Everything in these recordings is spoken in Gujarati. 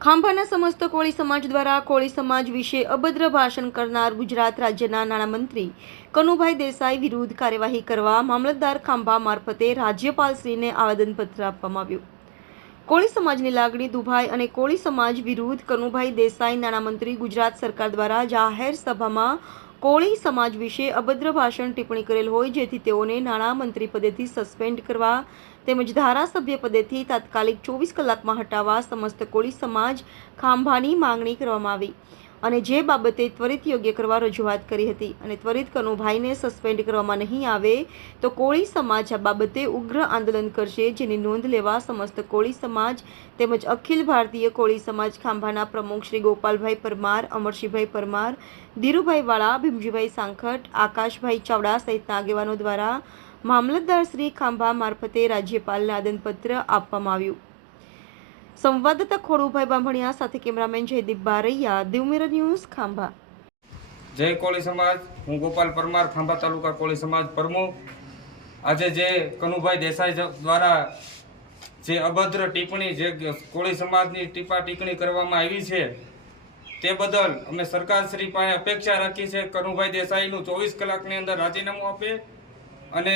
ખાંભાના સમસ્ત કોળી સમાજ દ્વારા કોળી સમાજ વિશે અભદ્ર ભાષણ કરનાર ગુજરાત રાજ્યના નાણામંત્રી કનુભાઈ દેસાઈ વિરુદ્ધ કાર્યવાહી કરવા મામલતદાર ખાંભા મારફતે રાજ્યપાલશ્રીને આવેદનપત્ર આપવામાં આવ્યું. કોળી સમાજની લાગણી દુભાઈ અને કોળી સમાજ વિરુદ્ધ કનુભાઈ દેસાઈ નાણામંત્રી ગુજરાત સરકાર દ્વારા જાહેર સભામાં કોળી સમાજ વિશે અભદ્ર ભાષણ ટિપ્પણી કરેલ હોય જેથી તેઓને નાણામંત્રી પદેથી સસ્પેન્ડ કરવા તેમજ ધારાસભ્ય પદેથી તાત્કાલિક ચોવીસ કલાકમાં હટાવવા સમસ્ત કોળી સમાજ ખાંભાની માંગણી કરવામાં આવી. અને જે બાબતે ત્વરિત યોગ્ય કરવા રજૂઆત કરી હતી અને ત્વરિત કનુભાઈને સસ્પેન્ડ કરવામાં નહીં આવે, તો કોળી સમાજ આ બાબતે ઉગ્ર આંદોલન કરશે જેની નોંધ લેવા સમસ્ત કોળી સમાજ તેમજ અખિલ ભારતીય કોળી સમાજ ખાંભાના પ્રમુખ શ્રી ગોપાલભાઈ પરમાર, અમરશીભાઈ પરમાર, ધીરુભાઈ વાળા, ભીમજીભાઈ સાંખટ, આકાશભાઈ ચાવડા સહિતના આગેવાનો દ્વારા મામલતદાર શ્રી ખાંભા મારફતે રાજ્યપાલને આદનપત્ર આપવામાં આવ્યું. સંવાદદાતા ખોડુભાઈ બાંભણિયા સાથે કેમેરામેન જયદીપ બારૈયા દિવમેર ન્યૂઝ, ખાંભા. જય કોળી સમાજ, હું ગોપાલ પરમાર, ખાંભા તાલુકા કોળી સમાજ પ્રમુખ. આજે જે કનુભાઈ દેસાઈ દ્વારા જે અભદ્ર ટિપ્પણી જે કોળી સમાજની ટીપા ટિપ્પણી કરવામાં આવી છે, તે બદલ અમે સરકારશ્રી પાસે અપેક્ષા રાખી છે, કનુભાઈ દેસાઈનું ચોવીસ કલાકની અંદર રાજીનામું આપે અને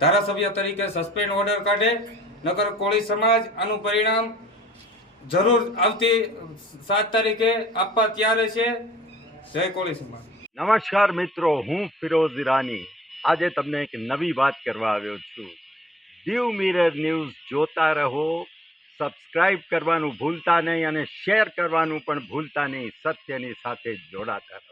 ધારાસભ્ય તરીકે સસ્પેન્ડ ઓર્ડર કાઢે. નગર કોળી સમાજ, આનું પરિણામ જરૂર આવતી સાત તારીખે આપવા તૈયાર છે. જય કોળી સમાજ. નમસ્કાર મિત્રો, હું ફિરોઝ ઈરાની આજે તમને એક નવી વાત કરવા આવ્યો છું. દીવ મિરર ન્યૂઝ જોતા રહો, સબસ્ક્રાઇબ કરવાનું ભૂલતા નહીં અને શેર કરવાનું પણ ભૂલતા નહીં, સત્યની સાથે જોડાતા રહો.